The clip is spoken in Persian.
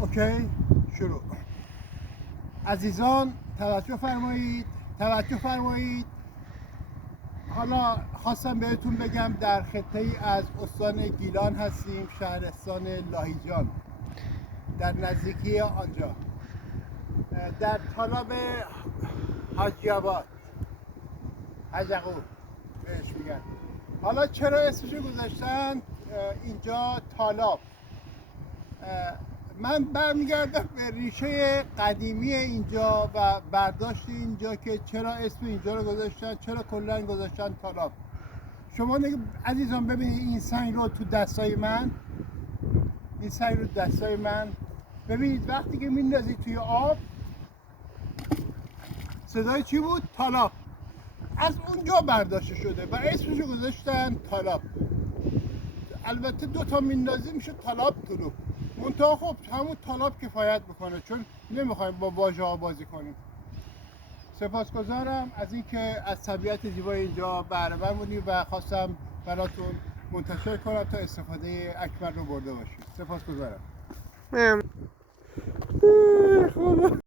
اوکی، شروع. عزیزان توجه فرمایید. حالا خواستم بهتون بگم در خطه‌ای از استان گیلان هستیم، شهرستان لاهیجان، در نزدیکی آنجا، در طالاب حاجی آباد، حاج یعقوب بهش میگن. حالا چرا اسمشو گذاشتن اینجا طالاب؟ من برمیگردم به ریشه قدیمی اینجا و برداشت اینجا که چرا اسم اینجا رو گذاشتن، چرا کلا گذاشتن طالاب. شما عزیزان ببینید این سنگ رو تو دستای من، ببینید وقتی که میندازید توی آب صدای چی بود؟ طالاب. از اونجا برداشته شده و اسمشو گذاشتن طالاب. البته دو تا میندازی میشه طالاب طلوب، منتها خب همون طالاب کفایت میکنه چون نمیخوایم با واژه ها بازی کنیم. سپاسگزارم از اینکه از طبیعت زیبای اینجا بهره مند بودید و خواستم براتون منتشر کنم تا استفاده اکبر رو برده باشید. سپاسگزارم.